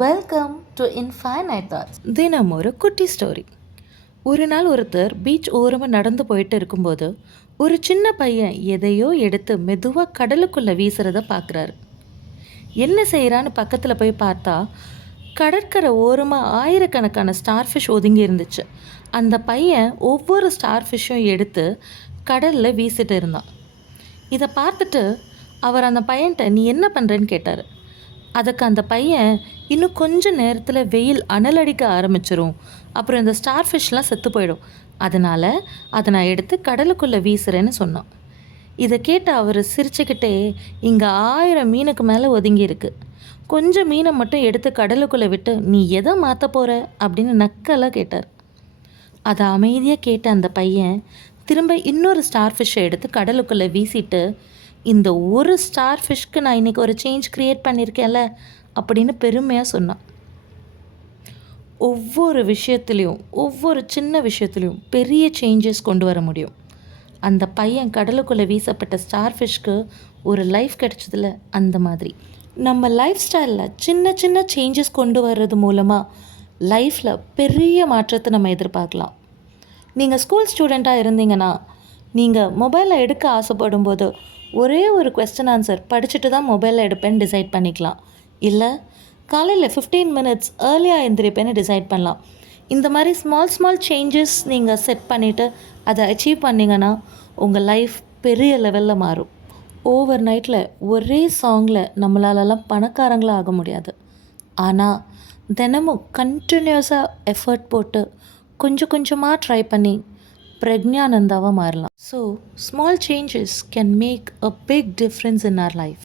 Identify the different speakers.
Speaker 1: Welcome to infinite thoughts
Speaker 2: தினம் ஒரு குட்டி ஸ்டோரி ஒரு நாள் ஒருத்தர் பீச் ஓரமாக நடந்து போயிட்டு இருக்கும்போது ஒரு சின்ன பையன் எதையோ எடுத்து மெதுவாக கடலுக்குள்ளே வீசுறத பார்க்குறாரு என்ன செய்கிறான்னு பக்கத்தில் போய் பார்த்தா கடற்கரை ஓரமாக ஆயிரக்கணக்கான ஸ்டார் ஃபிஷ் ஒதுங்கி இருந்துச்சு. அந்த பையன் ஒவ்வொரு ஸ்டார் ஃபிஷ்ஷும் எடுத்து கடலில் வீசிட்டு இருந்தான். இதை பார்த்துட்டு அவர் அந்த பையன்கிட்ட நீ என்ன பண்ணுறேன்னு கேட்டார். அதுக்கு அந்த பையன் இன்னும் கொஞ்சம் நேரத்தில் வெயில் அனல் அடிக்க ஆரம்பிச்சிரும். அப்புறம் இந்த ஸ்டார் ஃபிஷ்லாம் செத்து போயிடும். அதனால் அதை நான் எடுத்து கடலுக்குள்ளே வீசுகிறேன்னு சொன்னான். இதை கேட்டு அவர் சிரிச்சுக்கிட்டே இங்கே ஆயிரம் மீனுக்கு மேலே ஒதுங்கி இருக்கு. கொஞ்சம் மீனை மட்டும் எடுத்து கடலுக்குள்ளே விட்டு நீ எதை மாற்ற போகிற அப்படின்னு நக்கலாக கேட்டார். அதை அமைதியாக கேட்ட அந்த பையன் திரும்ப இன்னொரு ஸ்டார் ஃபிஷ்ஷை எடுத்து கடலுக்குள்ளே வீசிட்டு இந்த ஒரு ஸ்டார் ஃபிஷ்க்கு நான் இன்றைக்கி ஒரு சேஞ்ச் க்ரியேட் பண்ணியிருக்கேன்ல அப்படின்னு பெருமையாக சொன்னான். ஒவ்வொரு விஷயத்துலேயும் ஒவ்வொரு சின்ன விஷயத்துலேயும் பெரிய சேஞ்சஸ் கொண்டு வர முடியும். அந்த பையன் கடலுக்குள்ளே வீசப்பட்ட ஸ்டார் ஃபிஷ்க்கு ஒரு லைஃப் கிடைச்சதில்ல அந்த மாதிரி. நம்ம லைஃப் ஸ்டைலில் சின்ன சின்ன சேஞ்சஸ் கொண்டு வர்றது மூலமாக லைஃப்பில் பெரிய மாற்றத்தை நம்ம எதிர்பார்க்கலாம். நீங்கள் ஸ்கூல் ஸ்டூடெண்ட்டாக இருந்தீங்கன்னா நீங்கள் மொபைலை எடுக்க ஆசைப்படும் போது ஒரே ஒரு கொஸ்டின் ஆன்சர் படிச்சுட்டு தான் மொபைலில் எடுப்பேன்னு டிசைட் பண்ணிக்கலாம். இல்லை காலையில் ஃபிஃப்டீன் மினிட்ஸ் ஏர்லியாக எந்திரிப்பேன்னு டிசைட் பண்ணலாம். இந்த மாதிரி ஸ்மால் ஸ்மால் சேஞ்சஸ் நீங்கள் செட் பண்ணிவிட்டு அதை அச்சீவ் பண்ணிங்கன்னா உங்கள் லைஃப் பெரிய லெவலில் மாறும். ஓவர் நைட்டில் ஒரே சாங்கில் நம்மளாலலாம் பணக்காரங்களாக ஆக முடியாது. ஆனால் தினமும் கண்டினியூஸாக எஃபர்ட் போட்டு கொஞ்சம் கொஞ்சமாக ட்ரை பண்ணி பிரக்ஞானந்தாவாக மாறலாம் so small changes can make a big difference in our life